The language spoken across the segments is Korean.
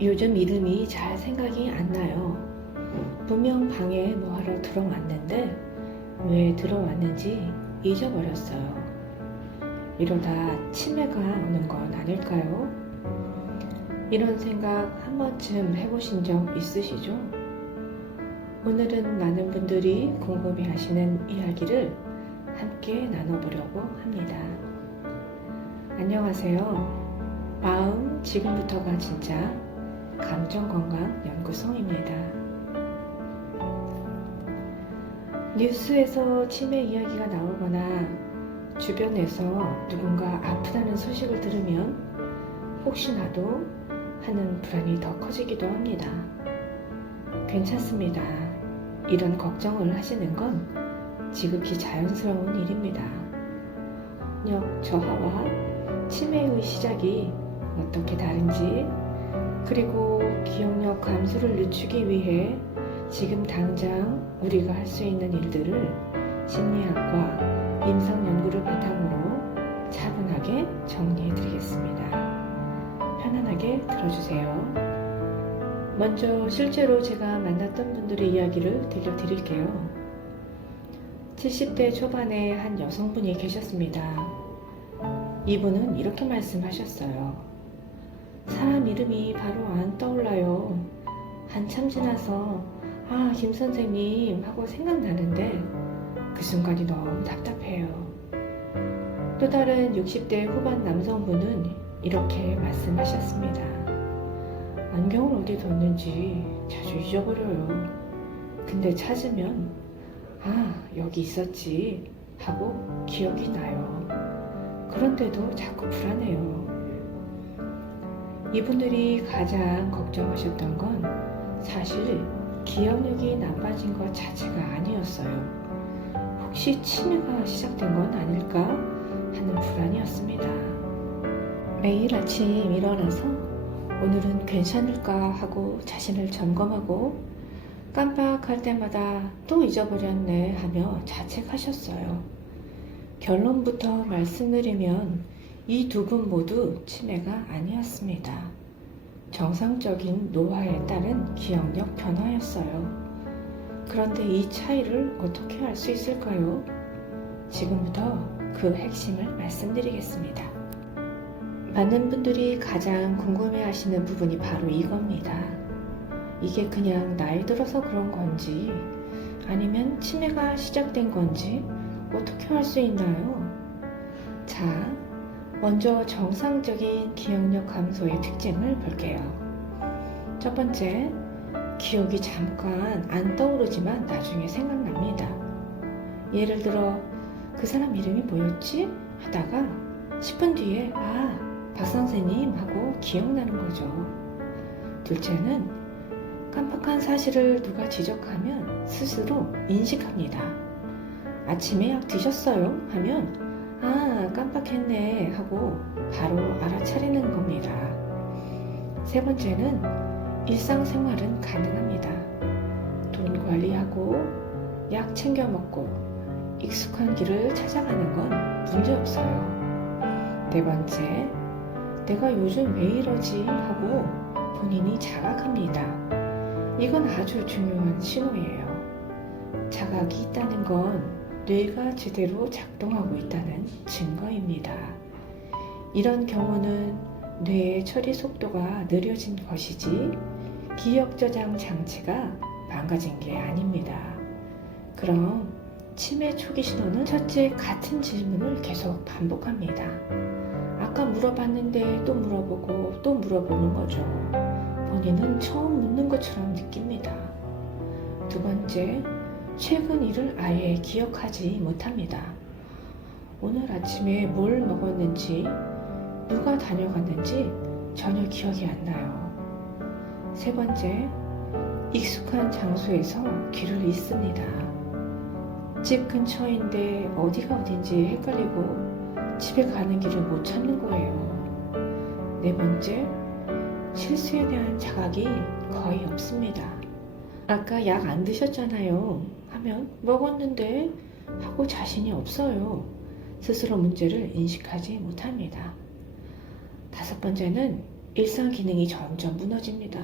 요즘 이름이 잘 생각이 안 나요. 분명 방에 뭐하러 들어왔는데 왜 들어왔는지 잊어버렸어요. 이러다 치매가 오는 건 아닐까요? 이런 생각 한 번쯤 해보신 적 있으시죠? 오늘은 많은 분들이 궁금해하시는 이야기를 함께 나눠보려고 합니다. 안녕하세요. 마음 지금부터가 진짜 감정건강연구소입니다. 뉴스에서 치매 이야기가 나오거나 주변에서 누군가 아프다는 소식을 들으면 혹시나도 하는 불안이 더 커지기도 합니다. 괜찮습니다. 이런 걱정을 하시는 건 지극히 자연스러운 일입니다. 저하와 치매의 시작이 어떻게 다른지, 그리고 기억력 감소를 늦추기 위해 지금 당장 우리가 할 수 있는 일들을 심리학과 임상 연구를 바탕으로 차분하게 정리해 드리겠습니다. 편안하게 들어주세요. 먼저 실제로 제가 만났던 분들의 이야기를 들려드릴게요. 70대 초반의 한 여성분이 계셨습니다. 이분은 이렇게 말씀하셨어요. 사람 이름이 바로 안 떠올라요. 한참 지나서 김 선생님 하고 생각나는데 그 순간이 너무 답답해요. 또 다른 60대 후반 남성분은 이렇게 말씀하셨습니다. 안경을 어디 뒀는지 자주 잊어버려요. 근데 찾으면 여기 있었지 하고 기억이 나요. 그런데도 자꾸 불안해요. 이분들이 가장 걱정하셨던 건 사실 기억력이 나빠진 것 자체가 아니었어요. 혹시 치매가 시작된 건 아닐까 하는 불안이었습니다. 매일 아침 일어나서 오늘은 괜찮을까 하고 자신을 점검하고 깜빡할 때마다 또 잊어버렸네 하며 자책하셨어요. 결론부터 말씀드리면 이 두 분 모두 치매가 아니었습니다. 정상적인 노화에 따른 기억력 변화였어요. 그런데 이 차이를 어떻게 알 수 있을까요? 지금부터 그 핵심을 말씀드리겠습니다. 많은 분들이 가장 궁금해하시는 부분이 바로 이겁니다. 이게 그냥 나이 들어서 그런 건지 아니면 치매가 시작된 건지 어떻게 알 수 있나요? 자, 먼저 정상적인 기억력 감소의 특징을 볼게요. 첫 번째, 기억이 잠깐 안 떠오르지만 나중에 생각납니다. 예를 들어 그 사람 이름이 뭐였지? 하다가 10분 뒤에 박 선생님 하고 기억나는 거죠. 둘째는 깜빡한 사실을 누가 지적하면 스스로 인식합니다. 아침에 약 드셨어요? 하면 깜빡했네 하고 바로 알아차리는 겁니다. 세 번째는 일상생활은 가능합니다. 돈 관리하고 약 챙겨 먹고 익숙한 길을 찾아가는 건 문제없어요. 네 번째, 내가 요즘 왜 이러지 하고 본인이 자각합니다. 이건 아주 중요한 신호예요. 자각이 있다는 건 뇌가 제대로 작동하고 있다는 증거입니다. 이런 경우는 뇌의 처리 속도가 느려진 것이지 기억 저장 장치가 망가진 게 아닙니다. 그럼 치매 초기 신호는 첫째, 같은 질문을 계속 반복합니다. 아까 물어봤는데 또 물어보고 또 물어보는 거죠. 본인은 처음 묻는 것처럼 느낍니다. 두 번째, 최근 일을 아예 기억하지 못합니다. 오늘 아침에 뭘 먹었는지, 누가 다녀갔는지 전혀 기억이 안 나요. 세 번째, 익숙한 장소에서 길을 잃습니다. 집 근처인데 어디가 어딘지 헷갈리고 집에 가는 길을 못 찾는 거예요. 네 번째, 실수에 대한 자각이 거의 없습니다. 아까 약 안 드셨잖아요 하면 먹었는데 하고 자신이 없어요. 스스로 문제를 인식하지 못합니다. 다섯 번째는 일상 기능이 점점 무너집니다.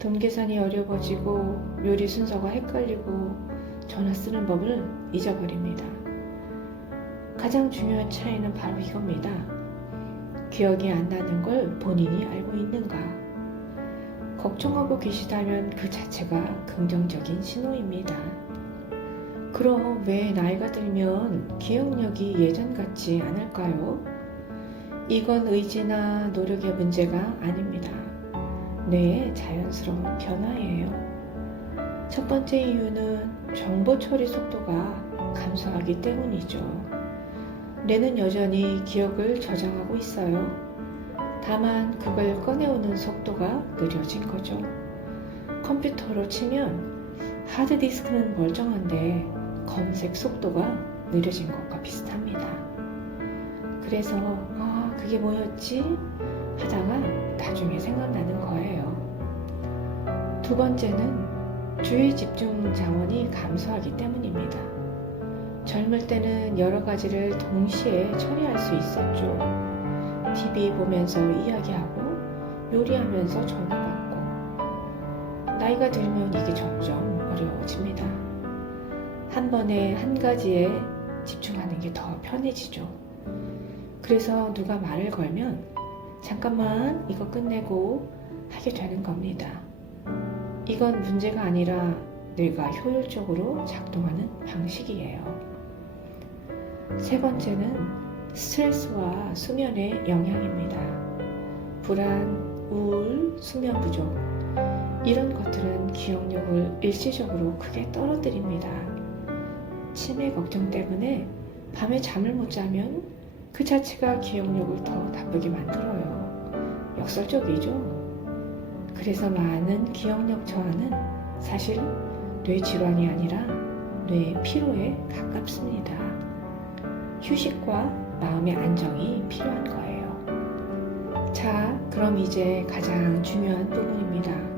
돈 계산이 어려워지고 요리 순서가 헷갈리고 전화 쓰는 법을 잊어버립니다. 가장 중요한 차이는 바로 이겁니다. 기억이 안 나는 걸 본인이 알고 있는가? 걱정하고 계시다면 그 자체가 긍정적인 신호입니다. 그럼 왜 나이가 들면 기억력이 예전 같지 않을까요? 이건 의지나 노력의 문제가 아닙니다. 뇌의 자연스러운 변화예요. 첫 번째 이유는 정보 처리 속도가 감소하기 때문이죠. 뇌는 여전히 기억을 저장하고 있어요. 다만 그걸 꺼내오는 속도가 느려진 거죠. 컴퓨터로 치면 하드디스크는 멀쩡한데 검색 속도가 느려진 것과 비슷합니다. 그래서 그게 뭐였지? 하다가 나중에 생각나는 거예요. 두 번째는 주의 집중 자원이 감소하기 때문입니다. 젊을 때는 여러 가지를 동시에 처리할 수 있었죠. TV 보면서 이야기하고 요리하면서 전화 받고. 나이가 들면 이게 점점 어려워집니다. 한 번에 한 가지에 집중하는 게 더 편해지죠. 그래서 누가 말을 걸면 잠깐만 이거 끝내고 하게 되는 겁니다. 이건 문제가 아니라 뇌가 효율적으로 작동하는 방식이에요. 세 번째는 스트레스와 수면의 영향입니다. 불안, 우울, 수면 부족 이런 것들은 기억력을 일시적으로 크게 떨어뜨립니다. 치매 걱정 때문에 밤에 잠을 못 자면 그 자체가 기억력을 더 나쁘게 만들어요. 역설적이죠? 그래서 많은 기억력 저하는 사실 뇌 질환이 아니라 뇌 피로에 가깝습니다. 휴식과 마음의 안정이 필요한 거예요. 자, 그럼 이제 가장 중요한 부분입니다.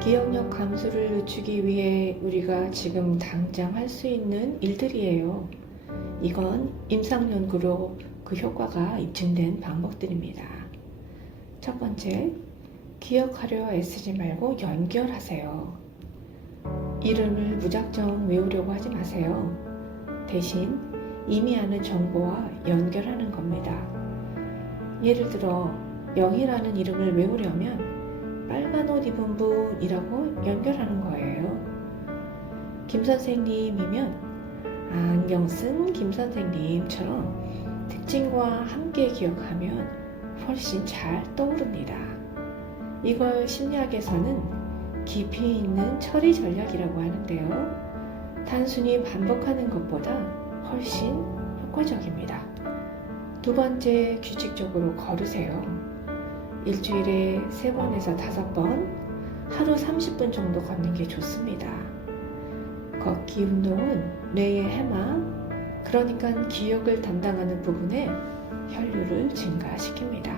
기억력 감소를 늦추기 위해 우리가 지금 당장 할 수 있는 일들이에요. 이건 임상 연구로 그 효과가 입증된 방법들입니다. 첫 번째, 기억하려 애쓰지 말고 연결하세요. 이름을 무작정 외우려고 하지 마세요. 대신 이미 아는 정보와 연결하는 겁니다. 예를 들어 영희라는 이름을 외우려면 빨간 옷 입은 분이라고 연결하는 거예요. 김 선생님이면 안경 쓴 김 선생님처럼 특징과 함께 기억하면 훨씬 잘 떠오릅니다. 이걸 심리학에서는 깊이 있는 처리 전략이라고 하는데요. 단순히 반복하는 것보다 훨씬 효과적입니다. 두 번째, 규칙적으로 걸으세요. 일주일에 3번에서 5번, 하루 30분 정도 걷는 게 좋습니다. 걷기 운동은 뇌의 해마, 그러니까 기억을 담당하는 부분에 혈류를 증가시킵니다.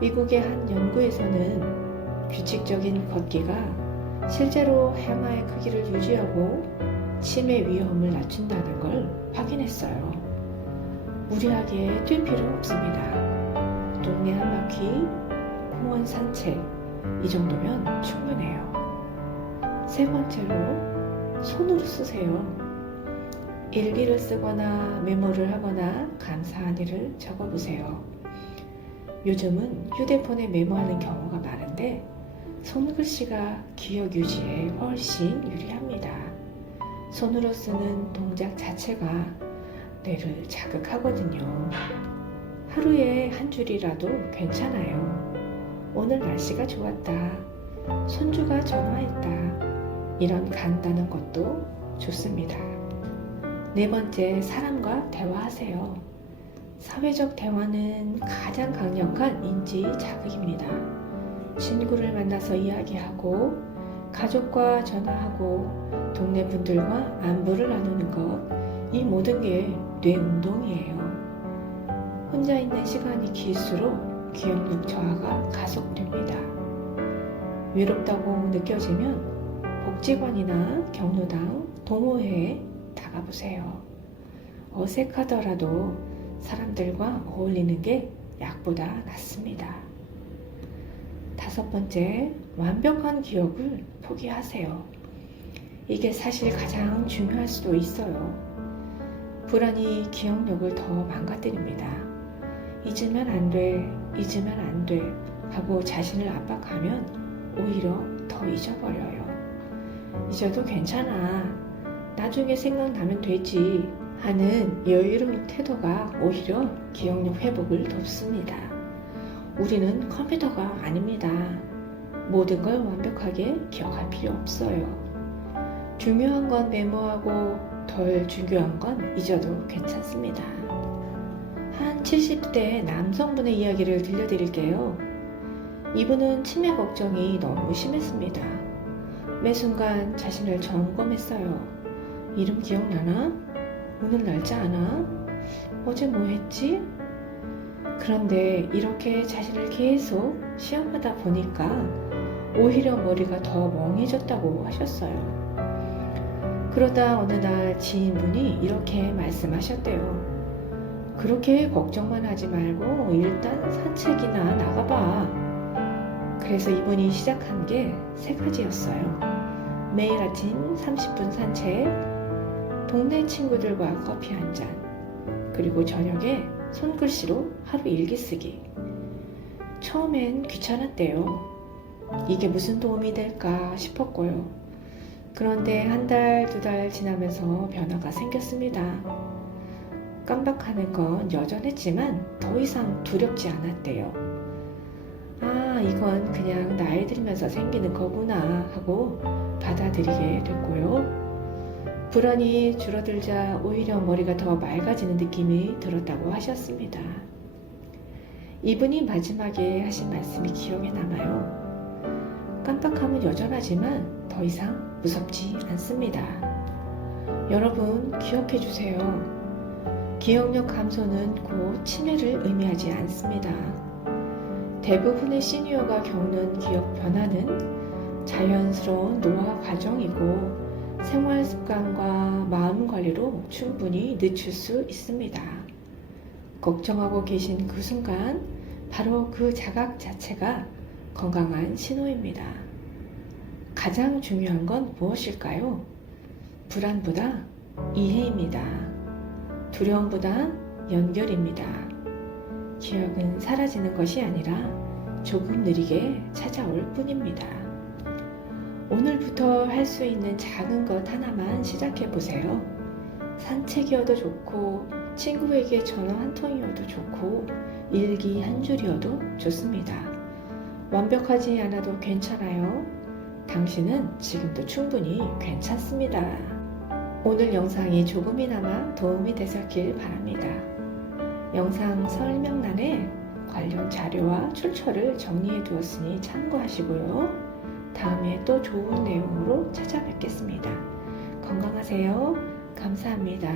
미국의 한 연구에서는 규칙적인 걷기가 실제로 해마의 크기를 유지하고 치매 위험을 낮춘다는 걸 확인했어요. 무리하게 뛸 필요 없습니다. 동네 한 바퀴, 공원 산책, 이 정도면 충분해요. 세 번째로 손으로 쓰세요. 일기를 쓰거나 메모를 하거나 감사한 일을 적어보세요. 요즘은 휴대폰에 메모하는 경우가 많은데 손글씨가 기억 유지에 훨씬 유리합니다. 손으로 쓰는 동작 자체가 뇌를 자극하거든요. 하루에 한 줄이라도 괜찮아요. 오늘 날씨가 좋았다. 손주가 전화했다. 이런 간단한 것도 좋습니다. 네 번째, 사람과 대화하세요. 사회적 대화는 가장 강력한 인지 자극입니다. 친구를 만나서 이야기하고, 가족과 전화하고, 동네 분들과 안부를 나누는 것, 이 모든 게 뇌 운동이에요. 혼자 있는 시간이 길수록 기억력 저하가 가속됩니다. 외롭다고 느껴지면 복지관이나 경로당, 동호회에 나가보세요. 어색하더라도 사람들과 어울리는 게 약보다 낫습니다. 5번째, 완벽한 기억을 포기하세요. 이게 사실 가장 중요할 수도 있어요. 불안이 기억력을 더 망가뜨립니다. 잊으면 안 돼, 잊으면 안 돼 하고 자신을 압박하면 오히려 더 잊어버려요. 잊어도 괜찮아, 나중에 생각나면 되지 하는 여유로운 태도가 오히려 기억력 회복을 돕습니다. 우리는 컴퓨터가 아닙니다. 모든 걸 완벽하게 기억할 필요 없어요. 중요한 건 메모하고 덜 중요한 건 잊어도 괜찮습니다. 한 70대 남성분의 이야기를 들려드릴게요. 이분은 치매 걱정이 너무 심했습니다. 매 순간 자신을 점검했어요. 이름 기억나나? 오늘 날짜 아나? 어제 뭐 했지? 그런데 이렇게 자신을 계속 시험하다 보니까 오히려 머리가 더 멍해졌다고 하셨어요. 그러다 어느 날 지인분이 이렇게 말씀하셨대요. 그렇게 걱정만 하지 말고 일단 산책이나 나가봐. 그래서 이분이 시작한 게 3가지였어요. 매일 아침 30분 산책, 동네 친구들과 커피 한 잔, 그리고 저녁에 손글씨로 하루 일기 쓰기. 처음엔 귀찮았대요. 이게 무슨 도움이 될까 싶었고요. 그런데 1달, 2달 지나면서 변화가 생겼습니다. 깜빡하는 건 여전했지만 더 이상 두렵지 않았대요. 아, 이건 그냥 나이 들면서 생기는 거구나 하고 받아들이게 됐고요. 불안이 줄어들자 오히려 머리가 더 맑아지는 느낌이 들었다고 하셨습니다. 이분이 마지막에 하신 말씀이 기억에 남아요. 깜빡함은 여전하지만 더 이상 무섭지 않습니다. 여러분 기억해 주세요. 기억력 감소는 곧 치매를 의미하지 않습니다. 대부분의 시니어가 겪는 기억 변화는 자연스러운 노화 과정이고 생활 습관과 마음 관리로 충분히 늦출 수 있습니다. 걱정하고 계신 그 순간 바로 그 자각 자체가 건강한 신호입니다. 가장 중요한 건 무엇일까요? 불안보다 이해입니다. 두려움보다 연결입니다. 기억은 사라지는 것이 아니라 조금 느리게 찾아올 뿐입니다. 오늘부터 할 수 있는 작은 것 하나만 시작해 보세요. 산책이어도 좋고, 친구에게 전화 한 통이어도 좋고, 일기 한 줄이어도 좋습니다. 완벽하지 않아도 괜찮아요. 당신은 지금도 충분히 괜찮습니다. 오늘 영상이 조금이나마 도움이 되셨길 바랍니다. 영상 설명란에 관련 자료와 출처를 정리해 두었으니 참고하시고요. 다음에 또 좋은 내용으로 찾아뵙겠습니다. 건강하세요. 감사합니다.